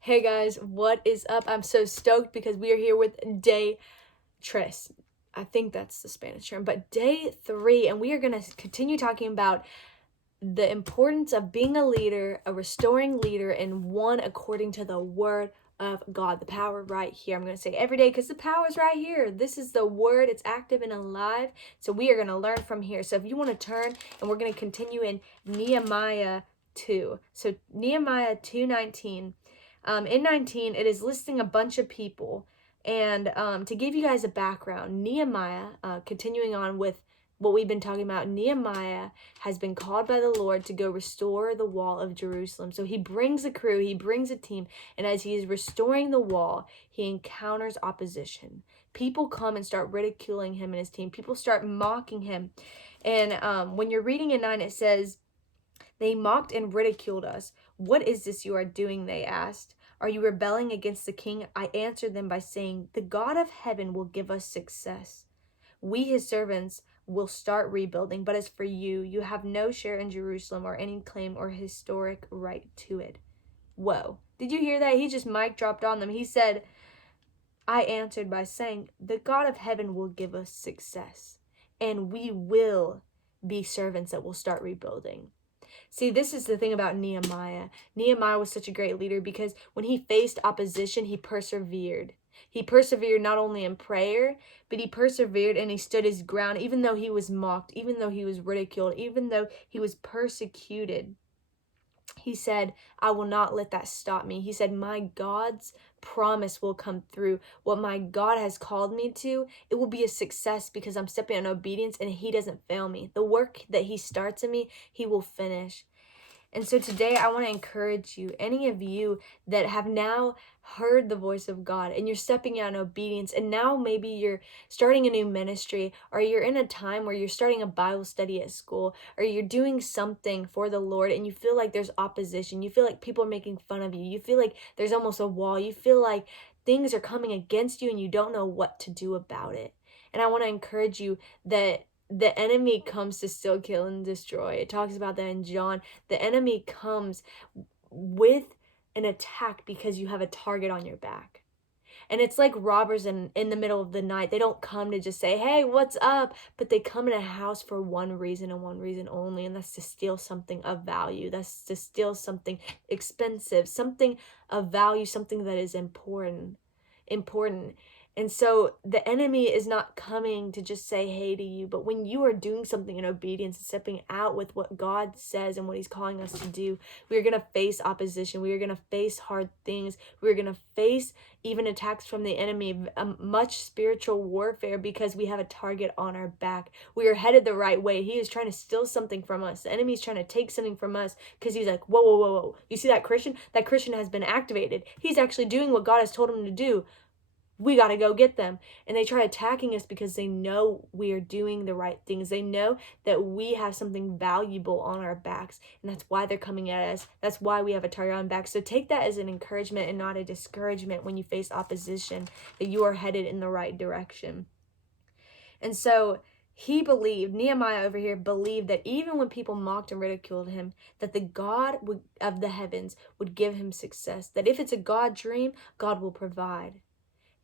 Hey guys, what is up? I'm so stoked because we are here with day tres. I think that's the Spanish term, but day 3, and we are going to continue talking about the importance of being a leader, a restoring leader, and one according to the word of God. The power right here. I'm going to say every day because the power is right here. This is the word. It's active and alive. So we are going to learn from here. So if you want to turn, and we're going to continue in Nehemiah 2. So Nehemiah 2:19. In 19, it is listing a bunch of people. And to give you guys a background, Nehemiah, continuing on with what we've been talking about, Nehemiah has been called by the Lord to go restore the wall of Jerusalem. So he brings a crew, he brings a team, and as he is restoring the wall, he encounters opposition. People come and start ridiculing him and his team. People start mocking him. And when you're reading in 9, it says, "They mocked and ridiculed us. 'What is this you are doing?' they asked. 'Are you rebelling against the king?' I answered them by saying, 'The God of heaven will give us success. We, his servants, will start rebuilding. But as for you, you have no share in Jerusalem or any claim or historic right to it.'" Whoa. Did you hear that? He just mic dropped on them. He said, I answered by saying, "The God of heaven will give us success, and we will be servants that will start rebuilding." See, this is the thing about Nehemiah. Nehemiah was such a great leader because when he faced opposition, he persevered. He persevered not only in prayer, but he persevered and he stood his ground, even though he was mocked, even though he was ridiculed, even though he was persecuted. He said, "I will not let that stop me." He said, "My God's promise will come through. What my God has called me to, it will be a success because I'm stepping in obedience and he doesn't fail me. The work that he starts in me, he will finish." And so today I want to encourage you, any of you that have now heard the voice of God and you're stepping out in obedience, and now maybe you're starting a new ministry, or you're in a time where you're starting a Bible study at school, or you're doing something for the Lord and you feel like there's opposition, you feel like people are making fun of you, you feel like there's almost a wall, you feel like things are coming against you and you don't know what to do about it. And I want to encourage you that the enemy comes to steal, kill, and destroy. It talks about that in John. The enemy comes with an attack because you have a target on your back. And it's like robbers in the middle of the night. They don't come to just say, "Hey, what's up?" But they come in a house for one reason and one reason only, and that's to steal something of value. That's to steal something expensive, something of value, something that is important. And so the enemy is not coming to just say hey to you, but when you are doing something in obedience and stepping out with what God says and what he's calling us to do, we are going to face opposition. We are going to face hard things. We are going to face even attacks from the enemy, much spiritual warfare, because we have a target on our back. We are headed the right way. He is trying to steal something from us. The enemy is trying to take something from us because he's like, whoa, whoa, whoa, whoa. You see that Christian? That Christian has been activated. He's actually doing what God has told him to do. We got to go get them. And they try attacking us because they know we are doing the right things. They know that we have something valuable on our backs, and that's why they're coming at us. That's why we have a target on back. So take that as an encouragement and not a discouragement when you face opposition, that you are headed in the right direction. And so he believed, Nehemiah over here believed, that even when people mocked and ridiculed him, that the God of the heavens would give him success. That if it's a God dream, God will provide.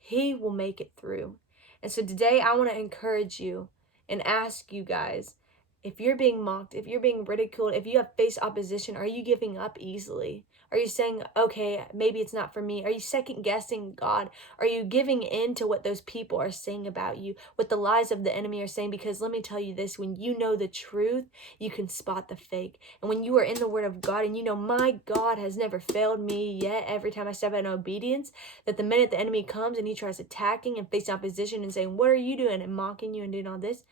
He will make it through. And so today I want to encourage you and ask you guys, if you're being mocked, if you're being ridiculed, if you have faced opposition, are you giving up easily? Are you saying, okay, maybe it's not for me? Are you second guessing God? Are you giving in to what those people are saying about you, what the lies of the enemy are saying? Because let me tell you this, when you know the truth, you can spot the fake. And when you are in the word of God and you know, my God has never failed me yet, every time I step out in obedience, that the minute the enemy comes and he tries attacking and facing opposition and saying, "What are you doing?" and mocking you and doing all this,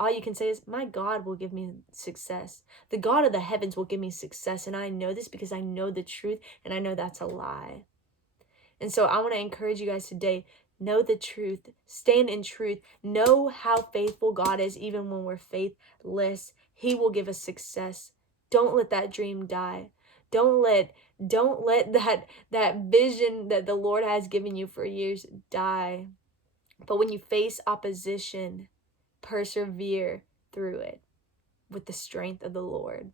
all you can say is, my God will give me success. The God of the heavens will give me success. And I know this because I know the truth, and I know that's a lie. And so I want to encourage you guys today, know the truth, stand in truth, know how faithful God is even when we're faithless. He will give us success. Don't let that dream die. Don't let that vision that the Lord has given you for years die. But when you face opposition, persevere through it with the strength of the Lord.